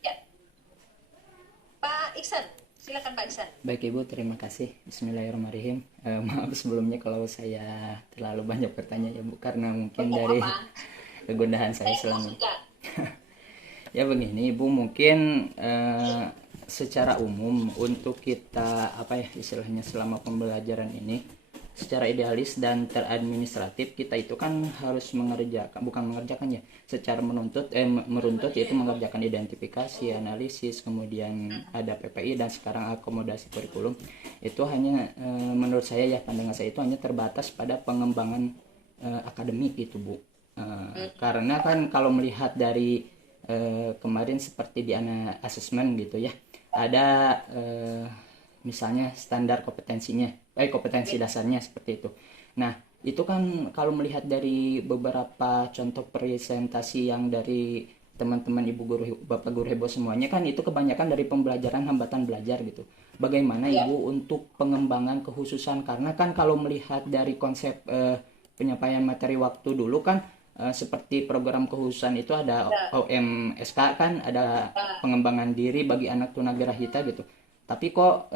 Ya, Pak Iksan, silakan Pak Iksan. Baik Ibu, terima kasih. Bismillahirrahmanirrahim. Maaf sebelumnya kalau saya terlalu banyak bertanya ya Bu, karena Oh, mungkin nggak dari apa-apa, kegundahan saya saya nggak selama. suka. Ya begini Ibu, mungkin secara umum untuk kita apa ya istilahnya selama pembelajaran ini secara idealis dan teradministratif kita itu kan harus mengerjakan, bukan mengerjakan ya, secara meruntut yaitu mengerjakan identifikasi, analisis, kemudian ada PPI dan sekarang akomodasi kurikulum. Itu hanya menurut saya ya, pandangan saya itu hanya terbatas pada pengembangan akademik gitu Bu. Karena kan kalau melihat dari kemarin seperti di asesmen gitu ya, ada misalnya standar kompetensinya, kompetensi dasarnya seperti itu. Nah, itu kan kalau melihat dari beberapa contoh presentasi yang dari teman-teman ibu guru, bapak guru heboh semuanya, kan itu kebanyakan dari pembelajaran hambatan belajar gitu. Bagaimana Ya, ibu untuk pengembangan kekhususan, karena kan kalau melihat dari konsep penyampaian materi waktu dulu kan seperti program kekhususan itu ada ya, OMSK, kan ada ya, pengembangan diri bagi anak tunagrahita gitu. Tapi kok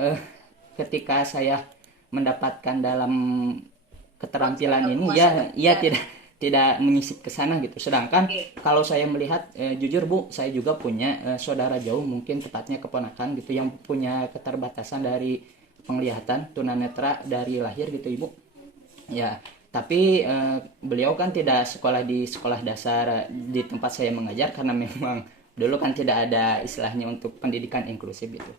ketika saya mendapatkan dalam konsep keterampilan ini penguasaan. ya, ia Ya, tidak tidak menyisip ke sana gitu. Sedangkan oke. kalau saya melihat jujur Bu, saya juga punya saudara jauh, mungkin tepatnya keponakan gitu, yang punya keterbatasan dari penglihatan tunanetra dari lahir gitu Ibu. Ya, tapi beliau kan tidak sekolah di sekolah dasar di tempat saya mengajar, karena memang dulu kan tidak ada istilahnya untuk pendidikan inklusif gitu.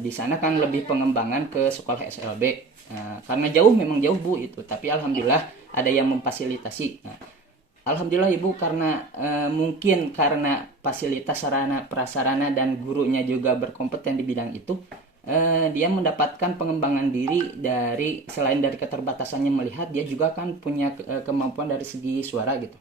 Di sana kan lebih pengembangan ke sekolah SLB. Karena jauh, memang jauh Bu itu, tapi alhamdulillah ada yang memfasilitasi. Nah, alhamdulillah Ibu, karena mungkin karena fasilitas sarana prasarana dan gurunya juga berkompeten di bidang itu, dia mendapatkan pengembangan diri dari selain dari keterbatasannya melihat, dia juga kan punya kemampuan dari segi suara gitu.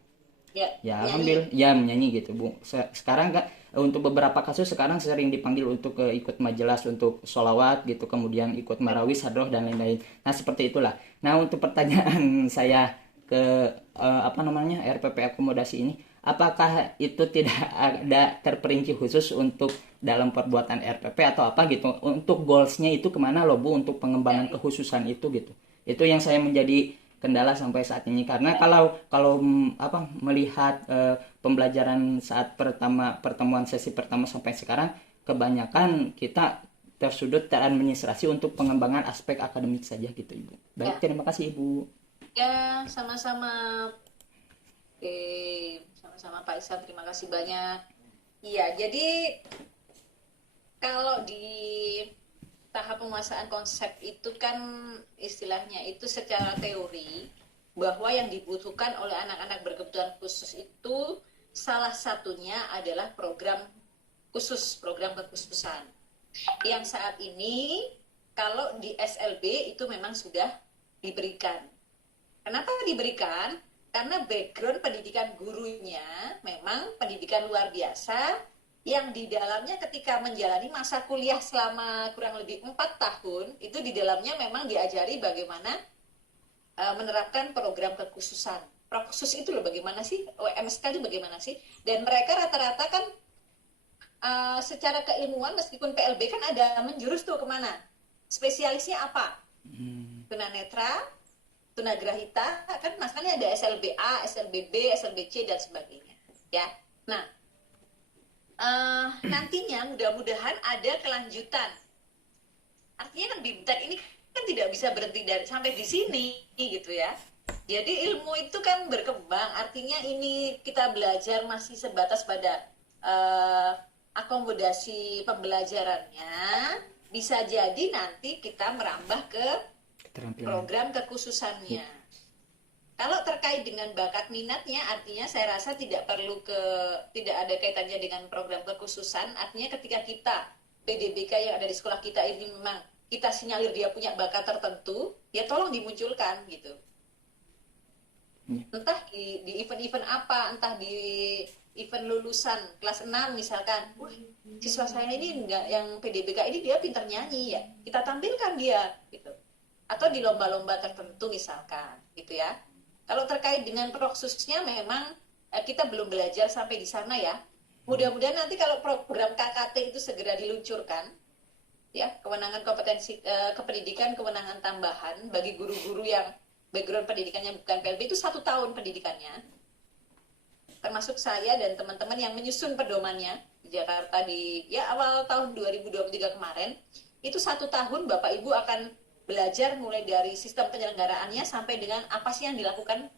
Ya, Ya nyanyi. alhamdulillah, ya menyanyi gitu Bu. Sekarang kan untuk beberapa kasus sekarang sering dipanggil untuk ikut majelis untuk sholawat gitu, kemudian ikut marawis, hadroh dan lain-lain. Nah seperti itulah. Nah untuk pertanyaan saya ke apa namanya RPP akomodasi ini, apakah itu tidak ada terperinci khusus untuk dalam perbuatan RPP atau apa gitu, untuk goalsnya itu kemana loh Bu, untuk Ya, pengembangan kekhususan itu gitu. Itu yang saya menjadi kendala sampai saat ini, karena kalau kalau apa melihat pembelajaran saat pertemuan sesi pertama sampai sekarang, kebanyakan kita tersudut teradministrasi untuk pengembangan aspek akademik saja gitu Ibu. Baik, ya, terima kasih Ibu. ya, sama-sama. Oke, sama-sama Pak Iksan, terima kasih banyak. Iya, jadi kalau di tahap penguasaan konsep itu kan istilahnya itu secara teori bahwa yang dibutuhkan oleh anak-anak berkebutuhan khusus itu salah satunya adalah program khusus, program kekhususan. Yang saat ini kalau di SLB itu memang sudah diberikan. Kenapa diberikan? Karena background pendidikan gurunya memang pendidikan luar biasa yang di dalamnya ketika menjalani masa kuliah selama kurang lebih 4 tahun itu di dalamnya memang diajari bagaimana menerapkan program kekhususan. Khusus itu loh bagaimana sih, OMSK itu bagaimana sih, dan mereka rata-rata kan secara keilmuan meskipun PLB kan ada menjurus tuh kemana, spesialisnya apa, tunanetra, tunagrahita, kan masalahnya ada SLBA, SLBB, SLBC dan sebagainya ya. Nah, nantinya mudah-mudahan ada kelanjutan. Artinya kan Bimtek ini kan tidak bisa berhenti dari sampai di sini gitu ya. Jadi ilmu itu kan berkembang. Artinya ini kita belajar masih sebatas pada uh, akomodasi pembelajarannya. Bisa jadi nanti kita merambah ke Keterampilan. program Ya. kekhususannya. Kalau terkait dengan bakat minatnya, artinya saya rasa tidak ada kaitannya dengan program kekhususan. Artinya ketika kita PDBK yang ada di sekolah kita ini memang kita sinyalir dia punya bakat tertentu, ya tolong dimunculkan gitu. Ya. Entah di event-event apa, entah di event lulusan kelas 6 misalkan. Wah, siswa saya ini enggak, yang PDBK ini dia pintar nyanyi ya. Kita tampilkan dia gitu. Atau di lomba-lomba tertentu misalkan gitu ya. Kalau terkait dengan proksusnya memang kita belum belajar sampai di sana ya. Mudah-mudahan nanti kalau program KKT itu segera diluncurkan, ya, kewenangan kompetensi kependidikan, kewenangan tambahan bagi guru-guru yang background pendidikannya bukan PLB itu 1 tahun pendidikannya, termasuk saya dan teman-teman yang menyusun pedomannya di Jakarta di ya awal tahun 2023 kemarin. Itu 1 tahun Bapak Ibu akan belajar mulai dari sistem penyelenggaraannya sampai dengan apa sih yang dilakukan,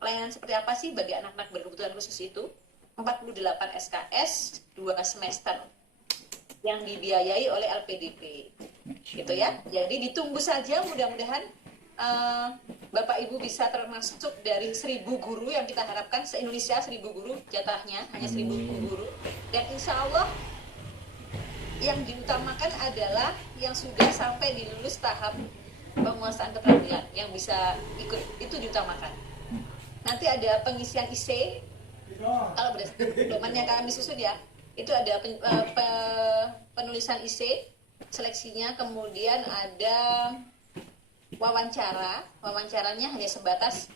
pelayanan seperti apa sih bagi anak-anak berkebutuhan khusus itu. 48 SKS 2 semester yang dibiayai oleh LPDP gitu ya. Jadi ditunggu saja, mudah-mudahan Bapak Ibu bisa termasuk dari 1.000 guru yang kita harapkan se-Indonesia, 1.000 guru jatahnya, hanya 1.000 guru, dan insya Allah yang diutamakan adalah yang sudah sampai di lulus tahap penguasaan keterampilan yang bisa ikut, itu diutamakan. Nanti ada pengisian IC, kalau berdasarkan pedomannya kami susun ya, itu ada penulisan IC, seleksinya, kemudian ada wawancaranya hanya sebatas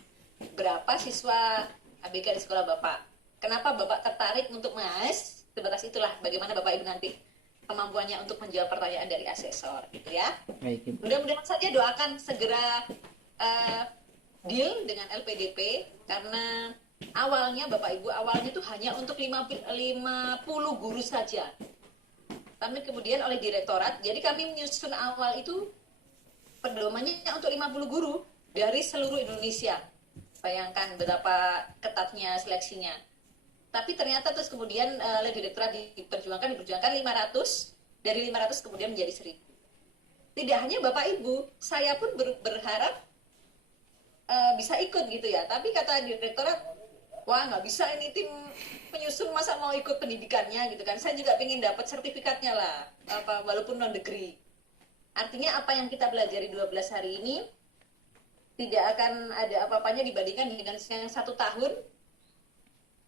berapa siswa ABK di sekolah Bapak. Kenapa Bapak tertarik untuk mengas? Sebatas itulah bagaimana Bapak Ibu nanti kemampuannya untuk menjawab pertanyaan dari asesor, gitu ya. Baik, Ibu. Mudah-mudahan saja doakan segera deal dengan LPDP, karena awalnya Bapak Ibu itu hanya untuk 50 guru saja. Tapi kemudian oleh direktorat, jadi kami menyusun awal itu pedomannya untuk 50 guru dari seluruh Indonesia. Bayangkan betapa ketatnya seleksinya. Tapi ternyata terus kemudian oleh direktorat diperjuangkan 500, dari 500 kemudian menjadi 1.000. Tidak hanya Bapak Ibu, saya pun berharap bisa ikut gitu ya. Tapi kata direktorat, wah nggak bisa ini tim penyusun masa mau ikut pendidikannya gitu kan. Saya juga pengen dapat sertifikatnya lah, walaupun non degree. Artinya apa yang kita pelajari 12 hari ini tidak akan ada apa-apanya dibandingkan dengan yang 1 tahun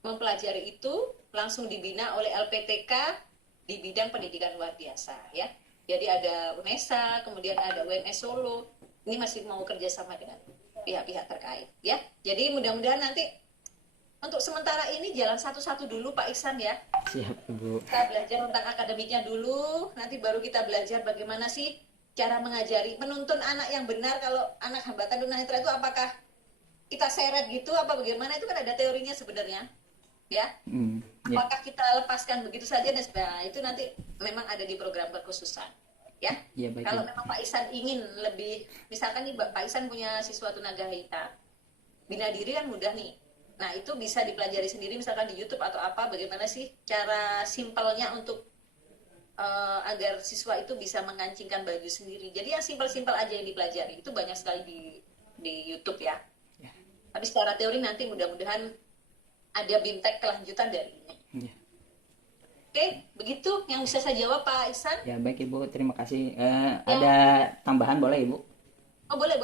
mempelajari itu langsung dibina oleh LPTK di bidang pendidikan luar biasa ya. Jadi ada UNESA, kemudian ada UNS Solo. Ini masih mau kerjasama dengan pihak-pihak terkait ya. Jadi mudah-mudahan nanti untuk sementara ini jalan satu-satu dulu Pak Iksan ya. Siap, Ibu. Kita belajar tentang akademiknya dulu, nanti baru kita belajar bagaimana sih cara mengajari, menuntun anak yang benar. Kalau anak hambatan tunanetra itu apakah kita seret gitu apa bagaimana, itu kan ada teorinya sebenarnya ya. Ya. Apakah kita lepaskan begitu saja dan sebagainya, itu nanti memang ada di program kekhususan ya. Ya, baik, Kalau Ibu. memang Pak Ihsan ingin lebih, misalkan nih Pak Ihsan punya siswa tunagrahita, bina diri kan mudah nih. Nah itu bisa dipelajari sendiri misalkan di YouTube atau apa, bagaimana sih cara simpelnya untuk agar siswa itu bisa mengancingkan baju sendiri. Jadi yang simpel-simpel aja yang dipelajari itu banyak sekali di YouTube ya. Ya. Tapi secara teori nanti mudah-mudahan ada BIMTEK kelanjutan dari ini. Ya. Oke, begitu yang bisa saya jawab Pak Ihsan. Ya, baik, Ibu, terima kasih. Ada tambahan boleh, Ibu? Oh boleh.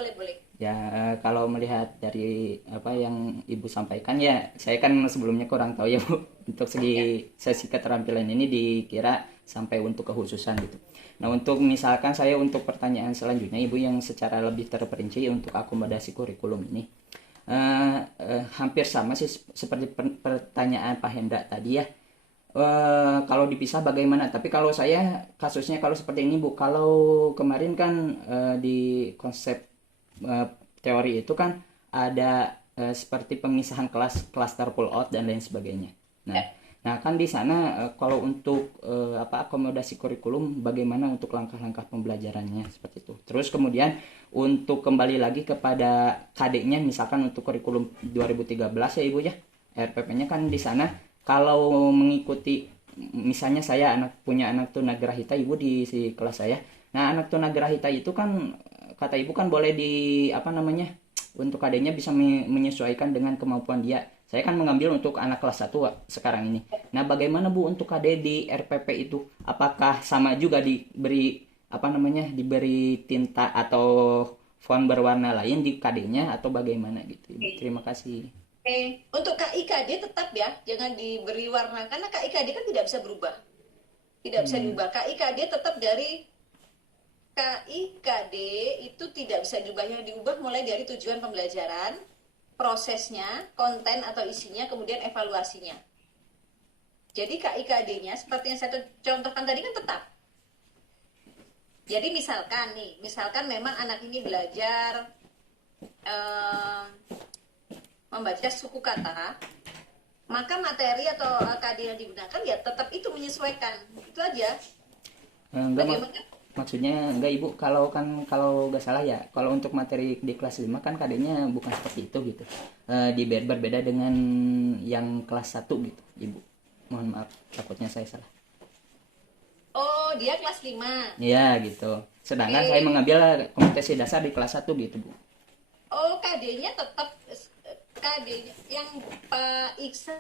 Ya, kalau melihat dari apa yang Ibu sampaikan ya, saya kan sebelumnya kurang tahu ya, Bu. Untuk segi sesi keterampilan ini dikira sampai untuk kekhususan gitu. Nah, untuk misalkan saya untuk pertanyaan selanjutnya, Ibu, yang secara lebih terperinci untuk akomodasi kurikulum ini, hampir sama sih seperti pertanyaan Pak Hendra tadi ya. Kalau dipisah bagaimana? Tapi kalau saya kasusnya kalau seperti ini, Bu, kalau kemarin kan di konsep teori itu kan ada seperti pemisahan kelas, cluster pull out dan lain sebagainya. Nah kan di sana kalau untuk akomodasi kurikulum bagaimana untuk langkah-langkah pembelajarannya seperti itu. Terus kemudian untuk kembali lagi kepada KD-nya, misalkan untuk kurikulum 2013 ya Ibu ya, RPP-nya kan di sana kalau mengikuti, misalnya saya punya anak tunagrahita Ibu di kelas saya. Nah anak tunagrahita itu kan kata Ibu kan boleh untuk KD-nya bisa menyesuaikan dengan kemampuan dia. Saya kan mengambil untuk anak kelas 1 sekarang ini. Nah, bagaimana Bu untuk KD di RPP itu? Apakah sama juga diberi tinta atau font berwarna lain di KD-nya atau bagaimana gitu, Ibu? Terima kasih. Oke, untuk KIKD tetap ya, jangan diberi warna karena KIKD kan tidak bisa berubah. Tidak bisa diubah. KIKD tetap dari KIKD itu tidak bisa diubah. Yang diubah mulai dari tujuan pembelajaran, prosesnya, konten atau isinya, kemudian evaluasinya. Jadi KIKD-nya seperti yang saya contohkan tadi kan tetap. Jadi misalkan memang anak ini belajar membaca suku kata, maka materi atau KD yang digunakan ya tetap itu menyesuaikan. Itu aja. Enggak, Bagaimana? maksudnya enggak Ibu, kalau nggak salah ya, kalau untuk materi di kelas 5 kan KD-nya bukan seperti itu gitu. Berbeda dengan yang kelas 1 gitu, Ibu. Mohon maaf, takutnya saya salah. Oh, dia kelas 5. Ya gitu. Sedangkan Oke. saya mengambil kompetensi dasar di kelas 1 gitu, Bu. Oh, KD-nya tetap KD yang Pak Iksan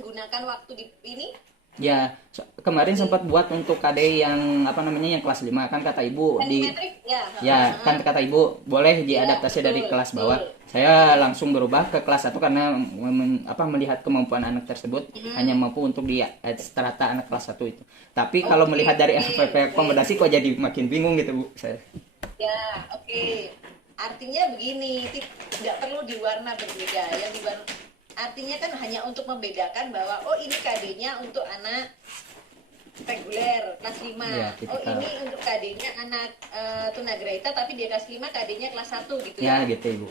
gunakan waktu di ini. Ya, kemarin sempat buat untuk KD yang apa namanya yang kelas 5 kan kata Ibu di Sentimetrik ya. ya kan kata Ibu boleh diadaptasi Ya, dari betul, kelas bawah. betul. Saya langsung berubah ke kelas 1 karena melihat kemampuan anak tersebut hanya mampu untuk di strata anak kelas 1 itu. Tapi kalau Oke, melihat dari oke, FPP oke. akomodasi kok jadi makin bingung gitu, Bu. Saya. Ya, oke. Artinya begini, tidak perlu diwarna berbeda. Artinya kan hanya untuk membedakan bahwa oh ini KD-nya untuk anak reguler kelas 5. Ya, Oh tipikal. ini untuk KD-nya anak tunagrahita tapi dia kelas 5 KD-nya kelas 1 gitu Ya, ya. gitu, Ibu.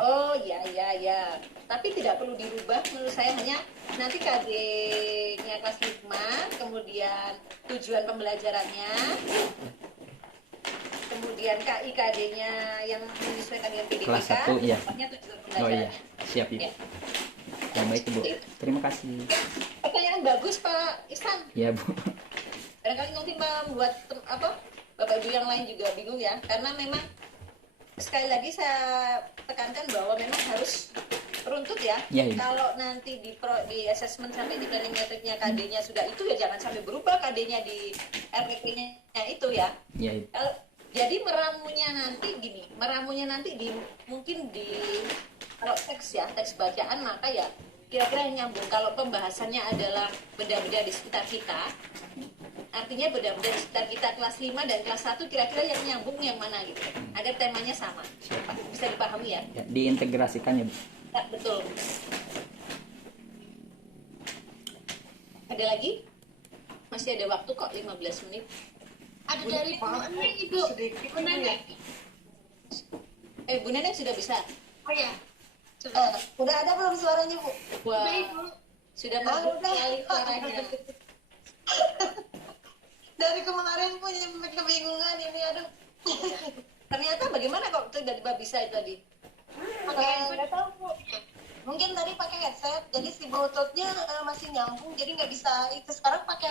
Oh ya ya ya. Tapi tidak perlu dirubah menurut saya, hanya nanti KD-nya kelas 5, kemudian tujuan pembelajarannya, kemudian KIKD-nya yang menyesuaikan dengan PDPK, Kelas 1 ya. pokoknya tujuan Oh pembelajarannya. iya, siap, Ibu. Ya. Ya baik, Ibu. Terima kasih. Pertanyaan bagus Pak Ihsan. Ya, Bu. Barangkali nanti membuat Bapak Ibu yang lain juga bingung ya, karena memang sekali lagi saya tekankan bahwa memang harus runtut ya. Ya, Ibu. Kalau nanti di assessment sampai di planning metriknya KD-nya sudah itu ya jangan sampai berubah KD-nya di RPP-nya itu ya. Ya, Ibu. Jadi meramunya nanti mungkin di kalau teks bacaan maka ya kira-kira yang nyambung. Kalau pembahasannya adalah benda-benda di sekitar kita, artinya benda-benda di sekitar kita kelas 5 dan kelas 1 kira-kira yang nyambung yang mana gitu. Agar temanya sama. Bisa dipahami ya? Ya, diintegrasikan ya, Bu. Ya, betul. Ada lagi? Masih ada waktu kok 15 menit. Ada dari Bu Neneng, Ibu. Bu Neneng. Bu Neneng sudah bisa? Oh ya. Udah ada belum suaranya, Bu? Wah, Udah, Ibu. sudah Ah, merdu udah. sekali suaranya. Dari kemarin punya kebingungan ini, aduh. Ternyata bagaimana kok tiba-tiba bisa itu tadi? Nggak tahu, Bu. Mungkin tadi pakai headset, jadi si bluetoothnya masih nyambung, jadi nggak bisa itu. Sekarang pakai